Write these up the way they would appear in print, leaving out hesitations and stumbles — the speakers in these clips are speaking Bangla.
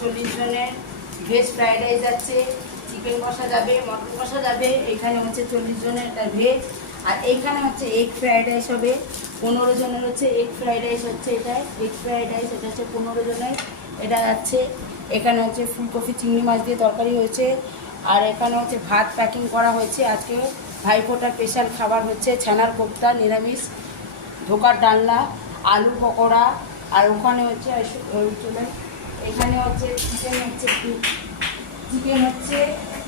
40 জনের ভেজ ফ্রাইড রাইস যাচ্ছে, চিকেন কষা যাবে, মটন কষা যাবে। এখানে হচ্ছে 40 জনের একটা ভেজ। আর এইখানে হচ্ছে এগ ফ্রাইড রাইস হবে 15 জনের, হচ্ছে এগ ফ্রাইড রাইস হচ্ছে এটা, এগ ফ্রাইড রাইস এটা হচ্ছে 15 জনের, এটা যাচ্ছে। এখানে হচ্ছে ফুলকপি চিংড়ি মাছ দিয়ে তরকারি হয়েছে। আর এখানে হচ্ছে ভাত প্যাকিং করা হয়েছে। আজকে ভাইফোঁটার স্পেশাল খাবার হচ্ছে ছানার কোপ্তা, নিরামিষ, ধোকার ডালনা, আলু পকোড়া। আর ওখানে হচ্ছে চলে এখানে হচ্ছে চিকেন হচ্ছে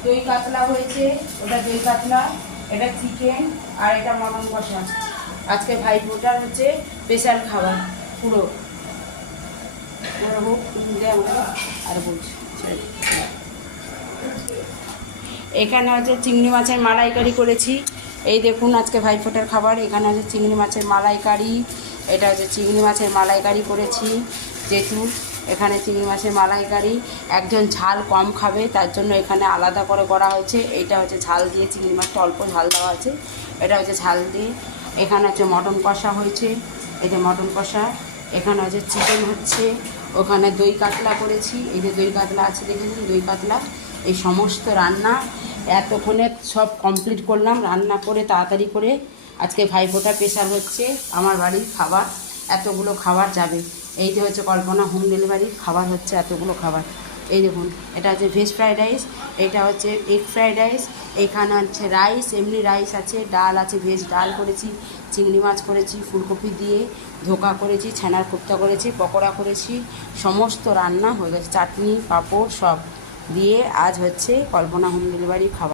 দই কাতলা হয়েছে, ওটা দই কাতলা, এটা চিকেন, আর এটা মটন কষা। আজকে ভাইফোঁটার হচ্ছে স্পেশাল খাবার পুরো। আর বলছি এখানে হচ্ছে চিংড়ি মাছের মালাইকারি করেছি। এই দেখুন আজকে ভাইফোঁটার খাবার। এখানে হচ্ছে চিংড়ি মাছের মালাইকারি, এটা হচ্ছে চিংড়ি মাছের মালাইকারি করেছি। যেহেতু এখানে চিংড়ি মাছের মালাইকারি, একজন ঝাল কম খাবে তার জন্য এখানে আলাদা করে করা হয়েছে। এইটা হচ্ছে ঝাল দিয়ে, চিংড়ি মাছটা অল্প ঝাল দেওয়া আছে, এটা হচ্ছে ঝাল দিয়ে। এখানে হচ্ছে মটন কষা হয়েছে, এই যে মটন কষা। এখানে হচ্ছে চিকেন হচ্ছে, ওখানে দই কাতলা করেছি, এই যে দই কাতলা আছে দেখেছেন, দই কাতলা। এই সমস্ত রান্না এতক্ষণে সব কমপ্লিট করলাম, রান্না করে তাড়াতাড়ি করে। আজকে ভাইফোঁটা স্পেশাল হচ্ছে আমার বাড়ির খাবার, এতগুলো খাবার যাবে। এই যে হচ্ছে কল্পনা হোম ডেলিভারি খাবার হচ্ছে এতগুলো খাবার। এই দেখুন এটা হচ্ছে ভেজ ফ্রাইড রাইস, এটা হচ্ছে এগ ফ্রাইড রাইস, এখানে হচ্ছে রাইস, এমনি রাইস আছে, ডাল আছে, ভেজ ডাল করেছি, চিংড়ি মাছ করেছি, ফুলকপি দিয়ে ধোকা করেছি, ছানার কোপ্তা করেছি, পকোড়া করেছি, সমস্ত রান্না হয়ে গেছে, চাটনি পাঁপড় সব দিয়ে। আজ হচ্ছে কল্পনা হোম ডেলিভারি খাবার।